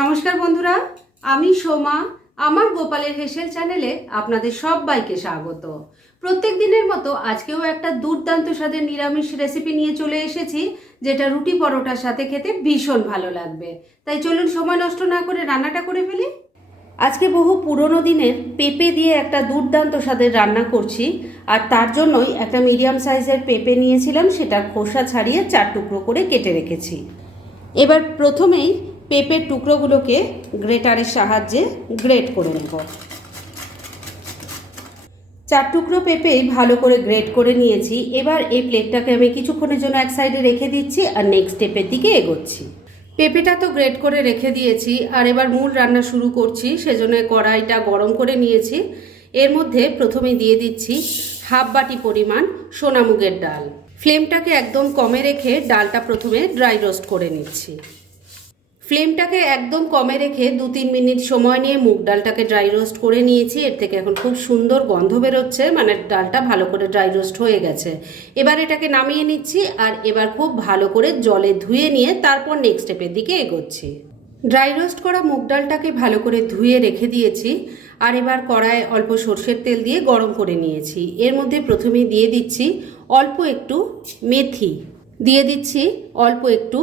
নমস্কার বন্ধুরা, আমি সোমা। আমার গোপালের হেসেল চ্যানেলে আপনাদের সবাইকে স্বাগত। প্রত্যেক দিনের মতো আজকেও একটা দুর্দান্ত স্বাদের নিরামিষ রেসিপি নিয়ে চলে এসেছি, যেটা রুটি পরোটার সাথে খেতে ভীষণ ভালো লাগবে। তাই চলুন সময় নষ্ট না করে রান্নাটা করে ফেলি। আজকে বহু পুরনো দিনের পেঁপে দিয়ে একটা দুর্দান্ত স্বাদের রান্না করছি, আর তার জন্যই একটা মিডিয়াম সাইজের পেঁপে নিয়েছিলাম সেটা খোসা ছাড়িয়ে চার টুকরো করে কেটে রেখেছি। এবার প্রথমেই পেঁপের টুকরোগুলোকে গ্রেটারের সাহায্যে গ্রেট করে নেব। চার টুকরো পেঁপে ভালো করে গ্রেট করে নিয়েছি। এবার এই প্লেটটাকে আমি কিছুক্ষণের জন্য এক সাইডে রেখে দিচ্ছি আর নেক্সট স্টেপের দিকে এগোচ্ছি। পেঁপেটা তো গ্রেট করে রেখে দিয়েছি আর এবার মূল রান্না শুরু করছি, সেজন্য কড়াইটা গরম করে নিয়েছি। এর মধ্যে প্রথমে দিয়ে দিচ্ছি হাফ বাটি পরিমাণ সোনামুগের ডাল। ফ্লেমটাকে একদম কমে রেখে ডালটা প্রথমে ড্রাই রোস্ট করে নিচ্ছি। ফ্লেমটাকে একদম কমে রেখে দু তিন মিনিট সময় নিয়ে মুগ ডালটাকে ড্রাই রোস্ট করে নিয়েছি। এর থেকে এখন খুব সুন্দর গন্ধ বেরোচ্ছে মানে ডালটা ভালো করে ড্রাই রোস্ট হয়ে গেছে। এবার এটাকে নামিয়ে নিচ্ছি আর এবার খুব ভালো করে জলে ধুয়ে নিয়ে তারপর নেক্সট স্টেপের দিকে এগোচ্ছি। ড্রাই রোস্ট করা মুগ ডালটাকে ভালো করে ধুয়ে রেখে দিয়েছি আর এবার কড়ায় অল্প সর্ষের তেল দিয়ে গরম করে নিয়েছি। এর মধ্যে প্রথমে দিয়ে দিচ্ছি অল্প একটু মেথি, দিয়ে দিচ্ছি অল্প একটু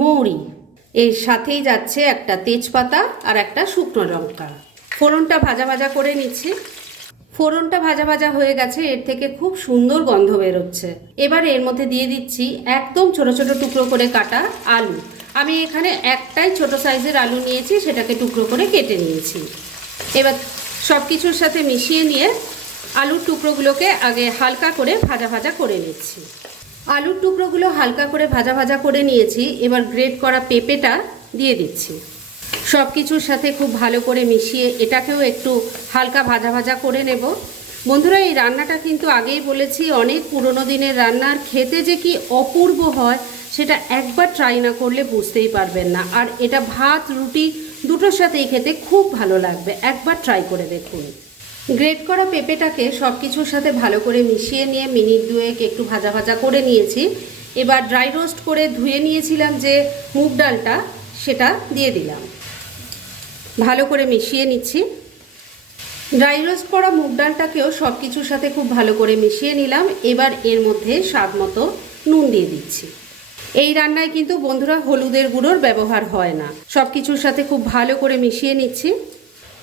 মৌরি। এর সাথেই যাচ্ছে একটা তেজপাতা আর একটা শুকনো লঙ্কা। ফোড়নটা ভাজা ভাজা করে নিচ্ছি। ফোড়নটা ভাজা ভাজা হয়ে গেছে, এর থেকে খুব সুন্দর গন্ধ বেরোচ্ছে। এবার এর মধ্যে দিয়ে দিচ্ছি একদম ছোট ছোট টুকরো করে কাটা আলু। আমি এখানে একটাই ছোট সাইজের আলু নিয়েছি, সেটাকে টুকরো করে কেটে নিয়েছি। এবার সব কিছুর সাথে মিশিয়ে নিয়ে আলুর টুকরোগুলোকে আগে হালকা করে ভাজা ভাজা করে নিচ্ছি। আলুর টুকরোগুলো হালকা করে ভাজা ভাজা করে নিয়েছি। এবার গ্রেট করা পেঁপেটা দিয়ে দিচ্ছি। সব কিছুর সাথে খুব ভালো করে মিশিয়ে এটাকেও একটু হালকা ভাজা ভাজা করে নেব। বন্ধুরা, এই রান্নাটা কিন্তু আগেই বলেছি, অনেক পুরনো দিনের রান্নার খেতে যে কি অপূর্ব হয়, সেটা একবার ট্রাই না করলে বুঝতেই পারবেন না। আর এটা ভাত, রুটি, দুটোর সাথেই খেতে খুব ভালো লাগবে। একবার ট্রাই করে দেখুন। গ্রেট করা পেঁপেটাকে সব কিছুর সাথে ভালো করে মিশিয়ে নিয়ে মিনিট দুয়েক একটু ভাজা ভাজা করে নিয়েছি। এবার ড্রাই রোস্ট করে ধুয়ে নিয়েছিলাম যে মুগ ডালটা, সেটা দিয়ে দিলাম। ভালো করে মিশিয়ে নিচ্ছি। ড্রাই রোস্ট করা মুগ ডালটাকেও সব কিছুর সাথে খুব ভালো করে মিশিয়ে নিলাম। এবার এর মধ্যে স্বাদ মতো নুন দিয়ে দিচ্ছি। এই রান্নায় কিন্তু বন্ধুরা হলুদের গুঁড়োর ব্যবহার হয় না। সব কিছুর সাথে খুব ভালো করে মিশিয়ে নিচ্ছি।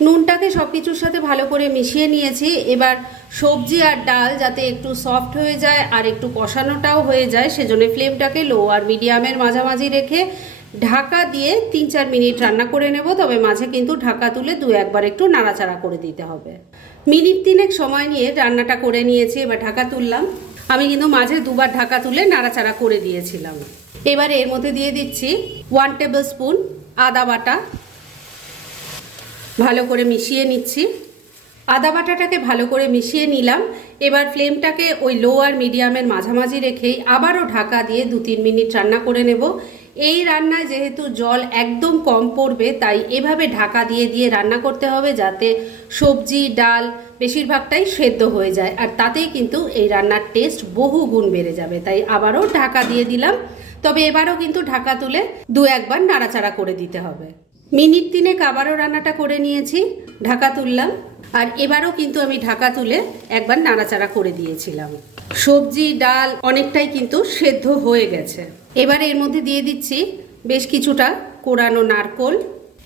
নুনটাকে সব কিছুর সাথে ভালো করে মিশিয়ে নিয়েছি। এবার সবজি আর ডাল যাতে একটু সফট হয়ে যায় আর একটু কষানোটাও হয়ে যায়, সেজন্য ফ্লেমটাকে লো আর মিডিয়ামের মাঝামাঝি রেখে ঢাকা দিয়ে তিন চার মিনিট রান্না করে নেব। তবে মাঝে কিন্তু ঢাকা তুলে দু একবার একটু নাড়াচাড়া করে দিতে হবে। মিনিট তিনেক সময় নিয়ে রান্নাটা করে নিয়েছি, এবার ঢাকা তুললাম। আমি কিন্তু মাঝে দুবার ঢাকা তুলে নাড়াচাড়া করে দিয়েছিলাম। এবার এর মধ্যে দিয়ে দিচ্ছি ওয়ান টেবিল স্পুন আদা বাটা ভালো করে মিশিয়ে নিচ্ছি। আদা বাটাটাকে ভালো করে মিশিয়ে নিলাম। এবার ফ্লেমটাকে ওই লো আর মিডিয়ামের মাঝামাঝি রেখেই আবারও ঢাকা দিয়ে দু তিন মিনিট রান্না করে নেব। এই রান্নায় যেহেতু জল একদম কম পড়বে, তাই এভাবে ঢাকা দিয়ে দিয়ে রান্না করতে হবে যাতে সবজি, ডাল বেশিরভাগটাই সেদ্ধ হয়ে যায়। আর তাতেই কিন্তু এই রান্নার টেস্ট বহু গুণ বেড়ে যাবে। তাই আবারও ঢাকা দিয়ে দিলাম। তবে এবারও কিন্তু ঢাকা তুলে দু একবার নাড়াচাড়া করে দিতে হবে। মিনিট দিনে আবারও রান্নাটা করে নিয়েছি, ঢাকা তুললাম। আর এবারও কিন্তু আমি ঢাকা তুলে একবার নাড়াচাড়া করে দিয়েছিলাম। সবজি, ডাল অনেকটাই কিন্তু সেদ্ধ হয়ে গেছে। এবার এর মধ্যে দিয়ে দিচ্ছি বেশ কিছুটা কোরানো নারকোল।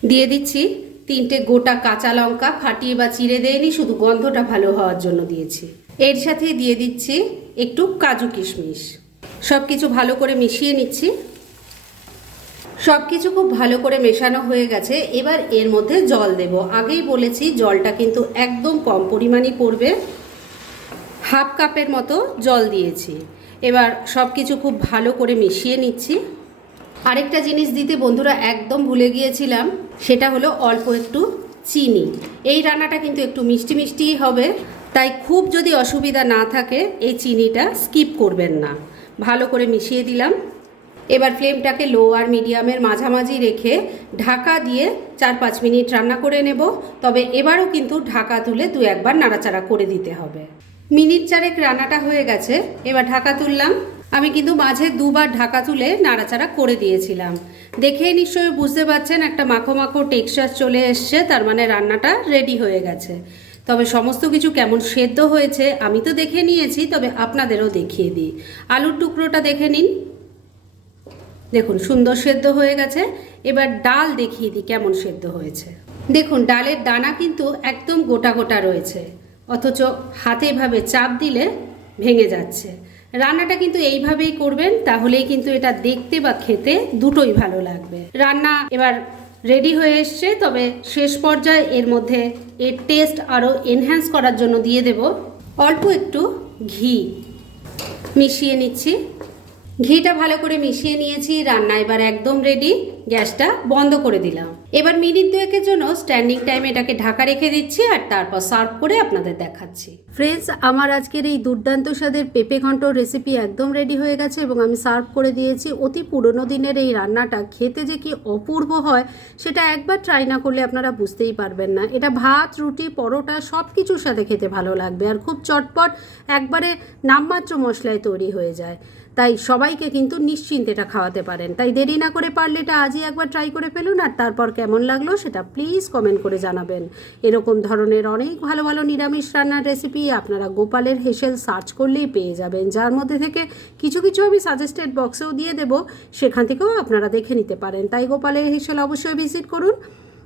দিয়ে দিচ্ছি তিনটে গোটা কাঁচা লঙ্কা ফাটিয়ে বা চিড়ে দেয়নি, শুধু গন্ধটা ভালো হওয়ার জন্য দিয়েছি। এর সাথে দিয়ে দিচ্ছি একটু কাজু কিশমিশ। সব কিছু ভালো করে মিশিয়ে নিচ্ছি। সব কিছু খুব ভালো করে মেশানো হয়ে গেছে। এবার এর মধ্যে জল দেব। আগেই বলেছি জলটা কিন্তু একদম কম পরিমাণই পড়বে। হাফ কাপের মতো জল দিয়েছি। এবার সব কিছু খুব ভালো করে মিশিয়ে নিচ্ছি। আরেকটা জিনিস দিতে বন্ধুরা একদম ভুলে গিয়েছিলাম, সেটা হলো অল্প একটু চিনি। এই রান্নাটা কিন্তু একটু মিষ্টি মিষ্টিই হবে। তাই খুব যদি অসুবিধা না থাকে, এই চিনিটা স্কিপ করবেন না। ভালো করে মিশিয়ে দিলাম। এবার ফ্লেমটাকে লো আর মিডিয়ামের মাঝামাঝি রেখে ঢাকা দিয়ে চার পাঁচ মিনিট রান্না করে নেব। তবে এবারও কিন্তু ঢাকা তুলে দু একবার নাড়াচাড়া করে দিতে হবে। মিনিট চারেক রান্নাটা হয়ে গেছে, এবার ঢাকা তুললাম। আমি কিন্তু মাঝে দুবার ঢাকা তুলে নাড়াচাড়া করে দিয়েছিলাম। দেখেই নিশ্চয়ই বুঝতে পারছেন, একটা মাখো মাখো টেক্সচার চলে এসছে, তার মানে রান্নাটা রেডি হয়ে গেছে। তবে সমস্ত কিছু কেমন সেদ্ধ হয়েছে, আমি তো দেখে নিয়েছি, তবে আপনাদেরও দেখিয়ে দিই। আলুর টুকরোটা দেখে নিন। দেখুন, সুন্দর সেদ্ধ হয়ে গেছে। এবার ডাল দেখিয়ে দিই কেমন সেদ্ধ হয়েছে। দেখুন, ডালের দানা কিন্তু একদম গোটা গোটা রয়েছে। অথচ হাতে এভাবে চাপ দিলে ভেঙে যাচ্ছে। রান্নাটা কিন্তু এইভাবেই করবেন, তাহলেই কিন্তু এটা দেখতে বা খেতে দুটোই ভালো লাগবে। রান্না এবার রেডি হয়ে এসছে, তবে শেষ পর্যায়ে এর মধ্যে এর টেস্ট আরও এনহ্যান্স করার জন্য দিয়ে দেব। অল্প একটু ঘি মিশিয়ে নিচ্ছি। ঘিটা ভালো করে মিশিয়ে নিয়েছি, রান্না এবার একদম রেডি গ্যাসটা বন্ধ করে দিলাম। এবার মিনিট দুয়েকের জন্য স্ট্যান্ডিং টাইমে এটাকে ঢাকা রেখে দিচ্ছি আর তারপর সার্ভ করে আপনাদের দেখাচ্ছি। ফ্রেন্ডস আমার আজকের এই দুর্দান্ত স্বাদের পেঁপে ঘন্ট রেসিপি একদম রেডি হয়ে গেছে এবং আমি সার্ভ করে দিয়েছি। অতি পুরনো দিনের এই রান্নাটা খেতে যে কি অপূর্ব হয়, সেটা একবার ট্রাই না করলে আপনারা বুঝতেই পারবেন না। এটা ভাত, রুটি, পরোটা সব কিছুর সাথে খেতে ভালো লাগবে আর খুব চটপট একবারে নামমাত্র মশলায় তৈরি হয়ে যায়। তাই সবাইকে কিন্তু নিশ্চিন্তে এটা খাওয়াতে পারেন। তাই দেরি না করে পারলে এটা আজই একবার ট্রাই করে ফেলুন আর তারপর কেমন লাগল সেটা প্লিজ কমেন্ট করে জানাবেন। এরকম ধরনের অনেক ভালো ভালো নিরামিষ রান্নার রেসিপি আপনারা গোপালের হেসেল সার্চ করলেই পেয়ে যাবেন। যার মধ্যে থেকে কিছু কিছু আমি সাজেস্টেড বক্সেও দিয়ে দেবো, সেখান থেকেও আপনারা দেখে নিতে পারেন। তাই গোপালের হেসেল অবশ্যই ভিজিট করুন।